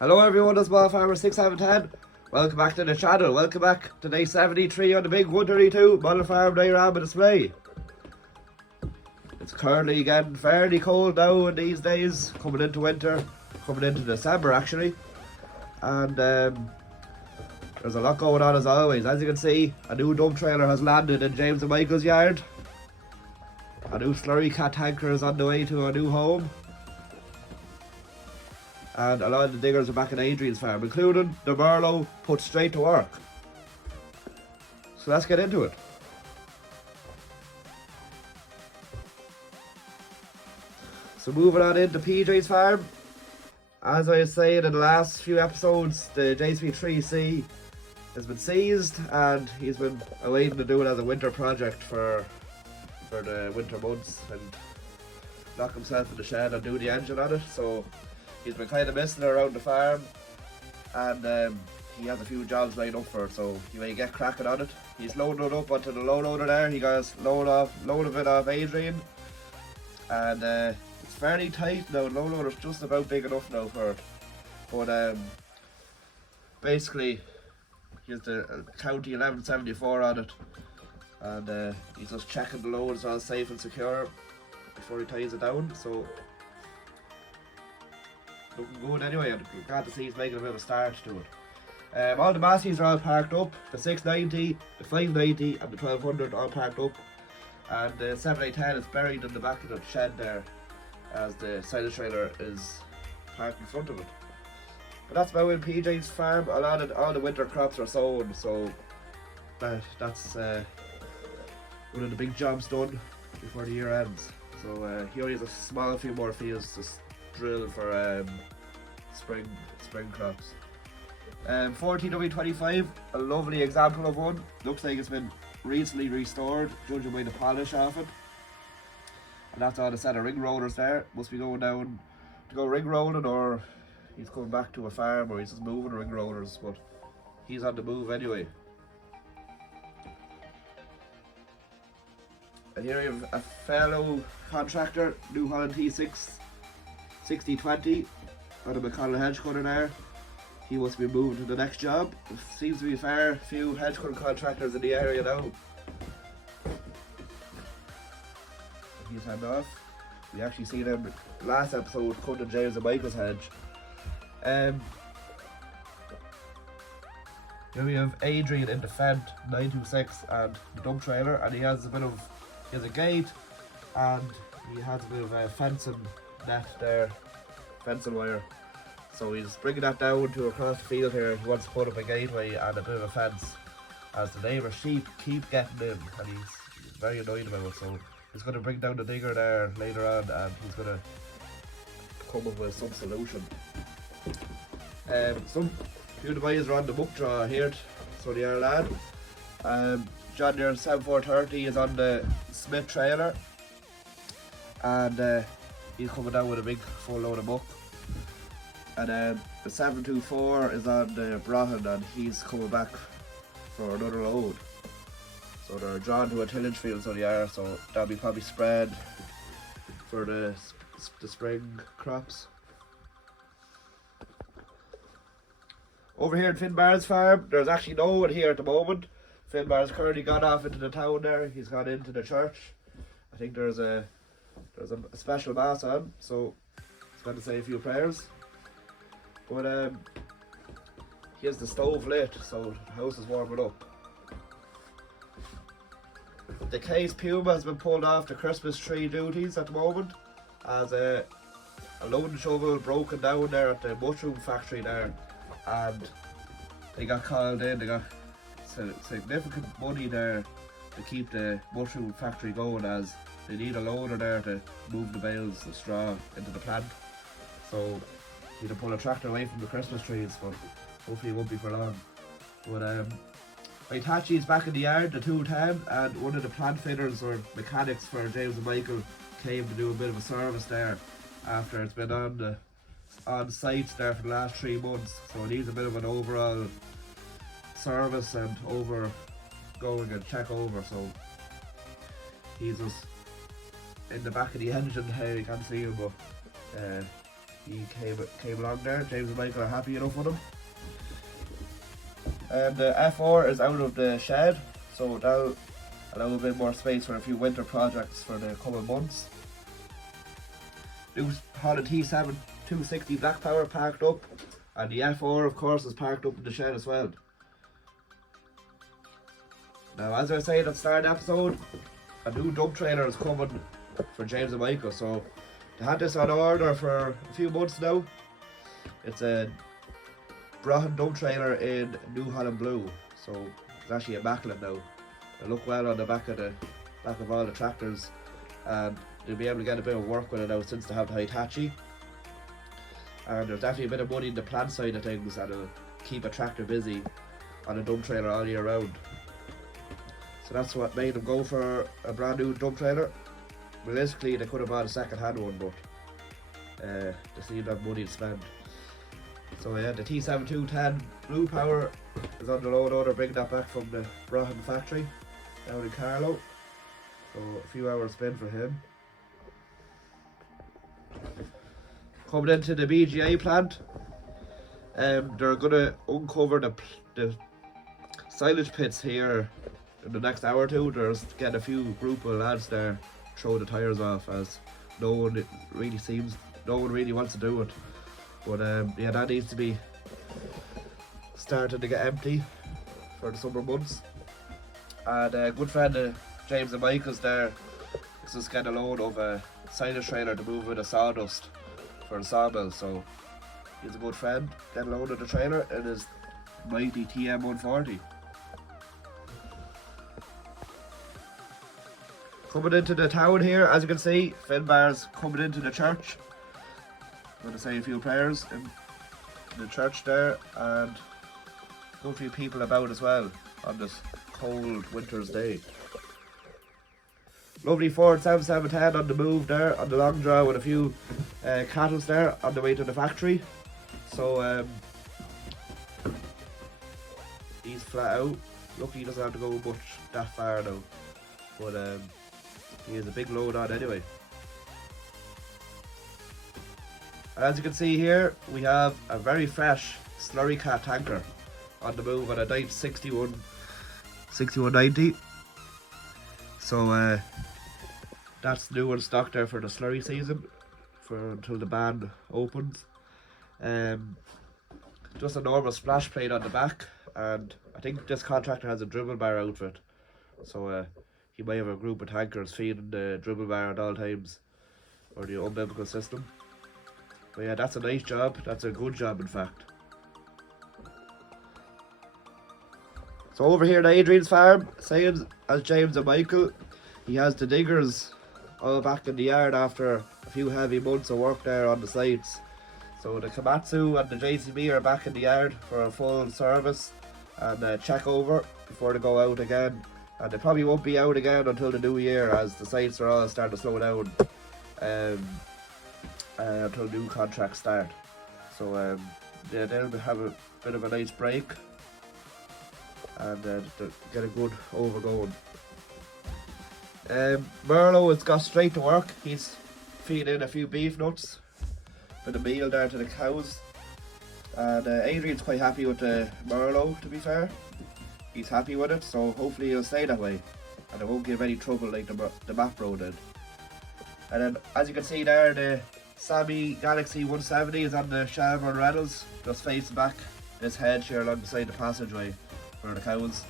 Hello everyone, it's Small Farmer 6710. Welcome back to the channel. Welcome back to day 73 on the big 132 Model Farm Diorama display. It's currently getting fairly cold now in these days, coming into winter, coming into December actually. And there's a lot going on as always. As you can see, a new dump trailer has landed in James and Michael's yard. A new slurry cat tanker is on the way to a new home. And a lot of the diggers are back at Adrian's farm, including the Merlot put straight to work. So let's get into it. So moving on into PJ's farm. As I was saying in the last few episodes, the JCB 3C has been seized and he's been awaiting to do it as a winter project for the winter months and lock himself in the shed and do the engine on it. So he's been kind of missing around the farm, and he has a few jobs lined up for it, so he may get cracking on it. He's loading it up onto the low loader there. He got load of it off Adrian, and it's fairly tight now. The low loader's just about big enough now for it, but basically he has the County 1174 on it, and he's just checking the load is all safe and secure before he ties it down. So looking good anyway, and I'm glad to see he's making a bit of a start to it. All the Masseys are all parked up. The 690, the 590 and the 1200 all parked up, and the 7810 is buried in the back of the shed there as the silage trailer is parked in front of it. But that's about in PJ's farm. All the winter crops are sown, so that's one of the big jobs done before the year ends. So he only has a few more fields to drill for spring crops. 40W25, a lovely example of one. Looks like it's been recently restored, judging by the polish off it. And that's on a set of ring rollers there. Must be going down to go ring rolling, or he's coming back to a farm, or he's just moving ring rollers, but he's on the move anyway. And here we have a fellow contractor, New Holland T6 6020 on a McConnell hedge cutter there. He must be moving to the next job. There seems to be a fair few hedge cutting contractors in the area now. He's heading off. We actually seen him last episode cutting James and Michael's hedge. Here we have Adrian in the Fendt 926 and the dump trailer, and he has a gate, and he has a bit of a fencing net there, fencing wire. So he's bringing that down to across the field here. He wants to put up a gateway and a bit of a fence, as the neighbour sheep keep getting in, and he's very annoyed about it. So he's going to bring down the digger there later on, and he's going to come up with some solution. Some few of the boys are on the muck draw here, so they are lad. John Deere 7430 is on the Smith trailer, and he's coming down with a big full load of muck. And the 724 is on the Broughan, and he's coming back for another load. So they're drawn to a tillage field, so they are, so that'll be probably spread for the spring crops. Over here at Finbar's farm, there's actually no one here at the moment. Finbar's currently gone off into the town there. He's gone into the church. I think there's a special mass on, so he's going to say a few prayers. But he has the stove lit, so the house is warming up. The case Puma has been pulled off the Christmas tree duties at the moment, as a loading shovel broken down there at the mushroom factory there, and they got called in. They got significant money there to keep the mushroom factory going, as they need a loader there to move the bales of straw into the plant. So he can pull a tractor away from the Christmas trees, but hopefully it won't be for long. But Hitachi's back in the yard, the 210, and one of the plant fitters or mechanics for James and Michael came to do a bit of a service there after it's been on site there for the last 3 months. So it needs a bit of an overall service and going and check over. So he's just in the back of the engine here, you can't see him, but he came along there. James and Michael are happy enough with him. And the F4 is out of the shed, so that'll allow a bit more space for a few winter projects for the coming months. New Holland T7 260 Black Power parked up, and the F4 of course is parked up in the shed as well. Now, as I was saying at the start of the episode, a new dump trailer is coming for James and Michael, so they had this on order for a few months now. It's a Broughan Dump trailer in New Holland blue, so it's actually immaculate now. They look well on the back of all the tractors, and they'll be able to get a bit of work with it now since they have the Hitachi. And there's definitely a bit of money in the plant side of things that'll keep a tractor busy on a dump trailer all year round. So that's what made them go for a brand new dump trailer. Realistically, they could have bought a second hand one, but they seem to have money to spend. So yeah, the T7210 Blue Power is on the load order, bringing that back from the Broughan factory down in Carlow. So a few hours spin for him. Coming into the BGA plant, they're going to uncover the silage pits here in the next hour or two. There's getting a few group of lads there throw the tyres off, as no one really wants to do it. But yeah, that needs to be starting to get empty for the summer months. And a good friend of James and Michael's there is just getting a load of a silage trailer to move with a sawdust for the sawmill, so he's a good friend. Getting a load of the trailer in his mighty TM140. Coming into the town here, as you can see, Finbar's coming into the church. I'm going to say a few prayers in the church there, and a few people about as well on this cold winter's day. Lovely Ford 7710 on the move there, on the long draw with a few cattles there on the way to the factory. So he's flat out. Lucky he doesn't have to go much that far now, but he has a big load on anyway. As you can see here, we have a very fresh slurry cat tanker on the move on a nice 6190. So that's new in stock there for the slurry season, until the ban opens. Just a normal splash plate on the back, and I think this contractor has a dribble bar outfit, so he might have a group of tankers feeding the dribble bar at all times, or the umbilical system. But yeah, that's a nice job. That's a good job, in fact. So over here at Adrian's farm, same as James and Michael, he has the diggers all back in the yard after a few heavy months of work there on the sites. So the Komatsu and the JCB are back in the yard for a full service and check over before they go out again. And they probably won't be out again until the new year, as the sites are all starting to slow down until new contracts start. So yeah, they'll have a bit of a nice break and get a good overgoing. Merlo has got straight to work. He's feeding in a few beef nuts for the meal there to the cows, and Adrian's quite happy with the Merlo, to be fair. He's happy with it, so hopefully he'll stay that way and it won't give any trouble like the Mapro did. And then, as you can see there, the Sammy Galaxy 170 is on the Shelburne Reynolds, just facing back this hedge here alongside the passageway for the cows,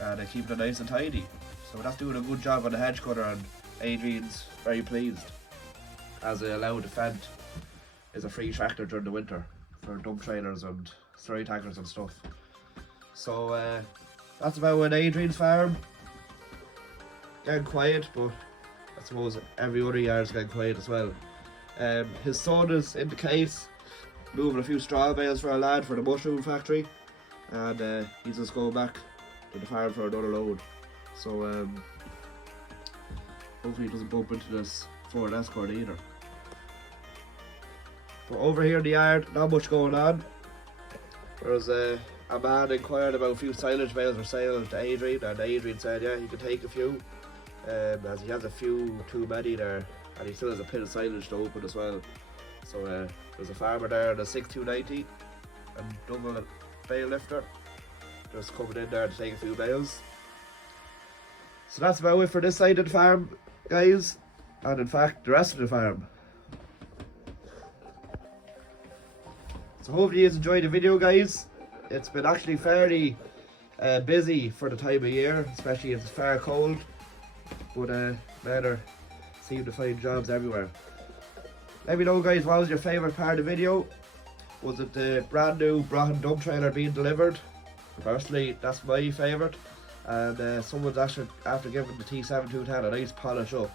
and keeping it nice and tidy. So that's doing a good job on the hedge cutter, and Adrian's very pleased, as it allowed the Fendt is a free tractor during the winter for dump trailers and slurry tankers and stuff. So that's about with Adrian's farm. Getting quiet, but I suppose every other yard's getting quiet as well. His son is in the case, moving a few straw bales for a lad for the mushroom factory, and he's just going back to the farm for another load. So hopefully he doesn't bump into this Ford Escort either. But over here in the yard, not much going on. There's a man inquired about a few silage bales for sale to Adrian, and Adrian said yeah, he could take a few, as he has a few too many there, and he still has a pit of silage to open as well. So there's a farmer there in a 6290 and double bale lifter, just coming in there to take a few bales. So that's about it for this side of the farm, guys, and in fact the rest of the farm. So hopefully you enjoyed the video, guys. It's been actually fairly busy for the time of year, especially if it's fair cold, but men seem to find jobs everywhere. Let me know, guys, what was your favourite part of the video? Was it the brand new Broughan Dump trailer being delivered? Personally, that's my favourite, and someone's actually after giving the T7210 a nice polish up,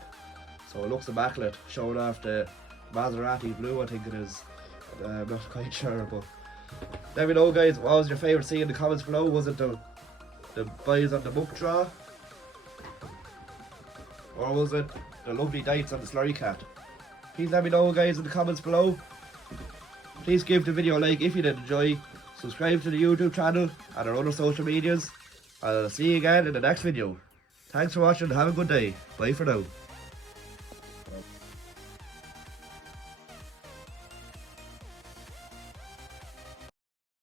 so it looks immaculate, showing off the Maserati blue, I think it is. I'm not quite sure, but let me know, guys, what was your favourite scene in the comments below? Was it the boys on the muck draw, or was it the lovely dates on the slurry cat? Please let me know, guys, in the comments below. Please give the video a like if you did enjoy. Subscribe to the YouTube channel and our other social medias. And I'll see you again in the next video. Thanks for watching and have a good day. Bye for now.